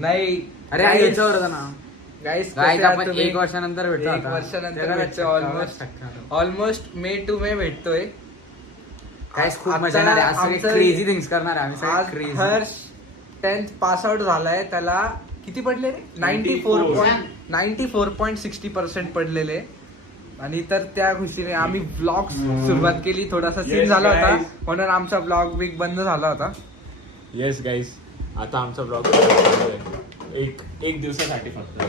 नाही अरे याच्यावर होता ना गाईस आपण 1 वर्षानंतर भेटतो 1 वर्षानंतर भेटतो. ऑलमोस्ट मे टू मे भेटतोय. गाईस खूप मजा येणार आहे. आज सगळे क्रेझी थिंग्स करणार आहे आम्ही सगळे आज crazy. Harsh 10th pass out झालाय. त्याला किती पडले रे? 94.60% पडलेले. आणि तर त्या खुशीने आम्ही ब्लॉग सुरुवात केली. थोडासा सीन झाला होता म्हणून आमचा ब्लॉग बिग बंद झाला होता. येस गाईस, आता आमचा ब्लॉग एक दिवसासाठी फक्त.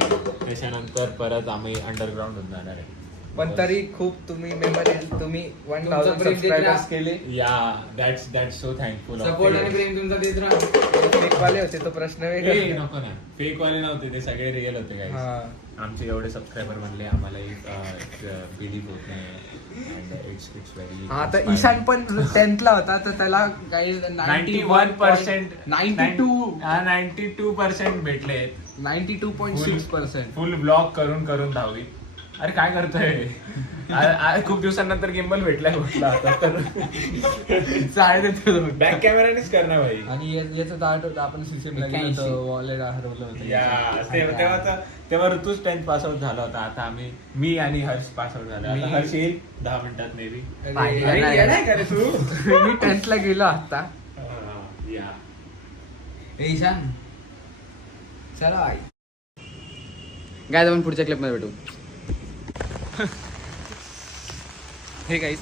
त्याच्यानंतर परत आम्ही अंडरग्राऊंड होऊन जाणार आहे. पण तरी खूप तुम्ही मेमरीज, तुम्ही 1000 सबस्क्रायबर्स केले. या दॅट्स सो थँकफुल. सपोर्ट आणि प्रेम तुमचा देत राहा. फेक वाले होते तो प्रश्न वेगळा. नको ना, फेक वाले नव्हते ते, सगळे रिअल होते गाईस. हा. आमचे एवढे सबस्क्रायबर म्हणले आम्हाला बिलीव्ह होत नाही. It's very. हा तर ईशान पण 10th ला होता तर त्याला काही 91% 92% भेटले. 92.6%. फुल ब्लॉग करून 10वी. अरे काय करतोय? खूप दिवसांनंतर गिम्बल भेटलाय म्हटलं आता तर बॅक कॅमेरानेच करणार भाई. आणि याचं तर आठवतं आपण सीसीएमला गेलो होतो, वॉलेट हरवलं होतं. तेव्हा ऋतूच 10th पास आउट झाला होता. आता मी आणि हर्ष पास आउट झालो. आता हर्ष येईल 10 मिनिटात मे बी. मी 10th ला गेलो आता. ईशान चला गाईज आपण पुढच्या क्लिप मध्ये भेटू. हे गाईस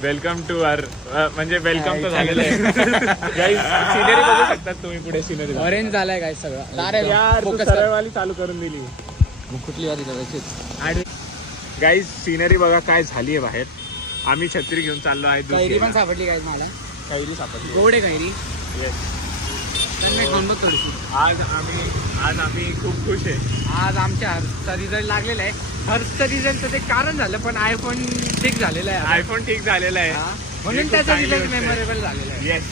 वेलकम टू म्हणजे वेलकम तर झालेलं आहे. गाईस सिनरी बघू शकतात तुम्ही पुढे. सिनरी ऑरेंज झालाय गाईज सगळं. यार तू सरळवाली चालू करून दिली. कुठली वाली करायची? आणि गाईज सिनरी बघा काय झाली आहे बाहेर. आम्ही छत्री घेऊन चाललो आहे. कैरी पण सापडली गाईज मला. कैरी सापडली. गोड आहे कैरी. येस. तर मी खाऊन बघ थोडीशी. आज आम्ही खूप खुश आहे. आज आमच्या हर्षचा रिझल्ट लागलेला आहे. हर्षचा रिझल्ट ते कारण झालं पण आयफोन ठीक झालेला आहे. आयफोन ठीक झालेला आहे म्हणून त्याचा रिझल्ट मेमोरेबल झालेला आहे. येस.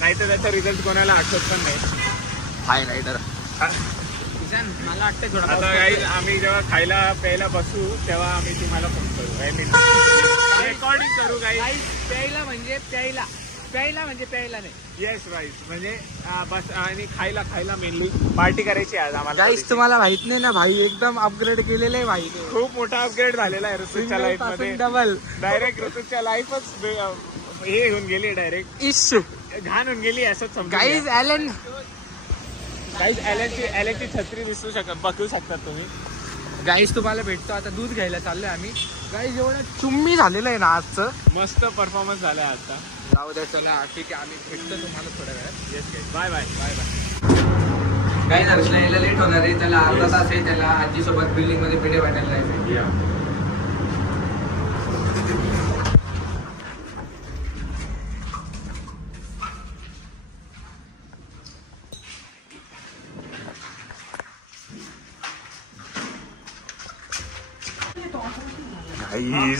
नाही तर त्याचा रिझल्ट कोणाला आठवत पण नाही. हाय रायडर. मला वाटतं थोडा आता गाईज आम्ही जेव्हा खायला प्यायला बसू तेव्हा आम्ही तुम्हाला फोन करू. रेकॉर्डिंग करू गाईज. प्यायला म्हणजे प्यायला नाही. येस गाईज म्हणजे बस. आणि खायला मेनली पार्टी करायची आज आम्हाला. गाईस तुम्हाला माहित नाही ना भाई एकदम अपग्रेड केलेलं आहे भाई. खूप मोठा अपग्रेड झालेला आहे ऋतूच्या लाईफ मध्ये. डबल डायरेक्ट ऋतूच्या लाईफच हे होऊन गेली. डायरेक्ट इश्यू घाण होऊन गेली असंच समजा. गाईज ॲलेनची छत्री बघू शकतात तुम्ही. गाईस तुम्हाला भेटतो आता. दूध घ्यायला चाललोय आम्ही. गाईस एवढं चुम्मी झालेलं आहे ना आजचं. मस्त परफॉर्मन्स झालाय आता. जाऊ द्या चला ठीक आहे. आम्ही भेटतो तुम्हाला थोड्या वेळात. Yes guys. Bye bye bye bye. काही हर्षला यायला लेट होणार आहे. त्याला अर्धा तास आहे. त्याला आजीसोबत बिल्डिंग मध्ये पेढे वाटायला जायचं.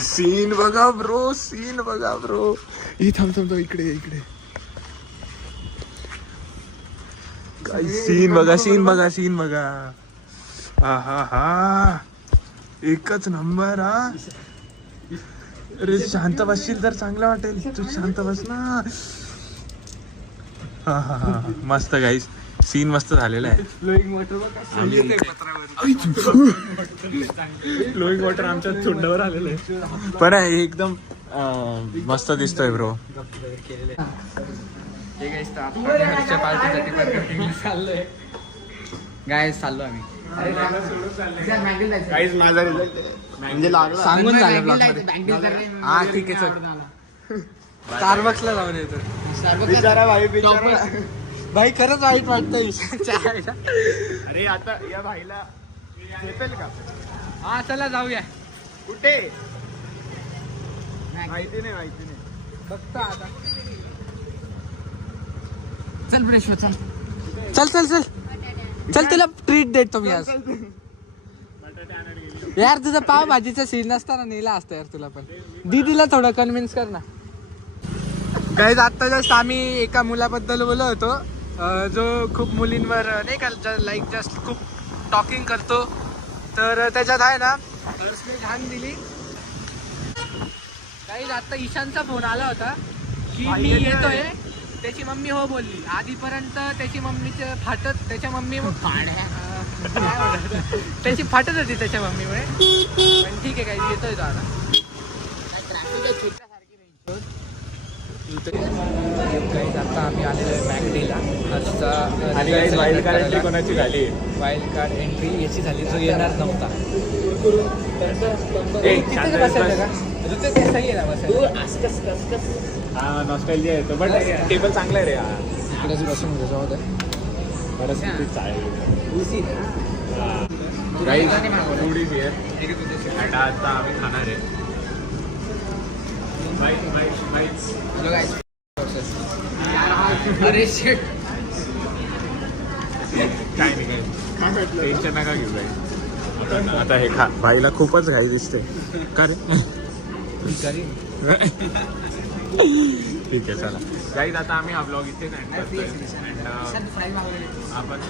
सीन बघा ब्रो. थांब इकडे. सीन बघा. हा एकच नंबर. अरे शांत बसशील तर चांगलं वाटेल. तू शांत बस ना. हा मस्त गाईस. सीन मस्त झालेला आहे. फ्लोईंग वॉटर आमच्या तोंडावर आलेलं आहे. पण एकदम मस्त दिसतोय ब्रो. गाईज चाललो आम्ही. काहीच माझा रिझल्ट म्हणजे सांगून झालं ब्लॉग मध्ये. हा ठीक आहे चल. स्टारबक्सला जाऊन येतो. बिचारा भाई खरंच वाईट वाटतंय. अरे आता या भाईला येतील का? हा चला जाऊया. कुठे माहिती नाही. बघता आता. चल फ्रेश हो. चल तुला ट्रीट देतो मी आज. यार तुझा पाव भाजीचा सीन नसताना नेला असता यार तुला. पण दीदीला थोडं कन्व्हिन्स कर ना. गाईज आता जस्ट आम्ही एका मुलाबद्दल बोलत होतो जो खूप मुलींवर नाही का लाईक जस्ट खूप टॉकिंग करतो. तर त्याच्यात आहे ना हर्षने घाण दिली. गाईज आता ईशानचा फोन आला होता की मी येतोय त्याची मम्मी हो बोलली. आधीपर्यंत त्याची मम्मीचं फाटत, त्याच्या मम्मी त्याची फाटत होती त्याच्या मम्मीमुळे. पण ठीक आहे, काही येतोय तो आता. आता आम्ही आलेलो आहे मॅकडीला. आणि काही वाईल्ड कार्ड एंट्री कोणाची झाली? वाईल्ड कार्ड एंट्री याची झाली, जो येणार नव्हता. हा नॉस्टॅल्जिया येतो, बट टेबल चांगला आहे रे. इकडेच बसून जाऊ दे. परिस्थिती फूड इज हिअर अँड आता आम्ही खाणार आहे. हॅलो गाईस. अरे शिट. काय नाही काय टेन्शन नका घेऊ गाईस. आता हे खा. भाईला खूपच घाई दिसते का रे? ठीक आहे चला गाईज, आता आम्ही हा ब्लॉग इथे एंड करतोय. अँड आपण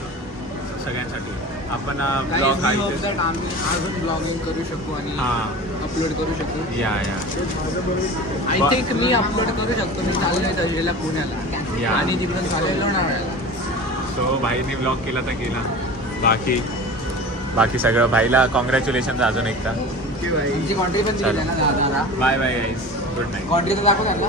सगळ्यांसाठी आपण ब्लॉग हा इथे आम्ही अजून ब्लॉगिंग करू शकू आणि हां अपलोड करू शकू. या आय थिंक मी अपलोड करू शकतो. मी चाललोय तळेला पुण्याला आणि तिकडून चाललोय लोणावळ्याला. सो भाईने ब्लॉग केला तर केला. बाकी सगळं भाईला कॉंग्रॅच्युलेशन अजून एकदा. तुमची कॉन्ट्री पण दिली ना. Bye bye guys, good night. Contri तर दाखव त्यांना.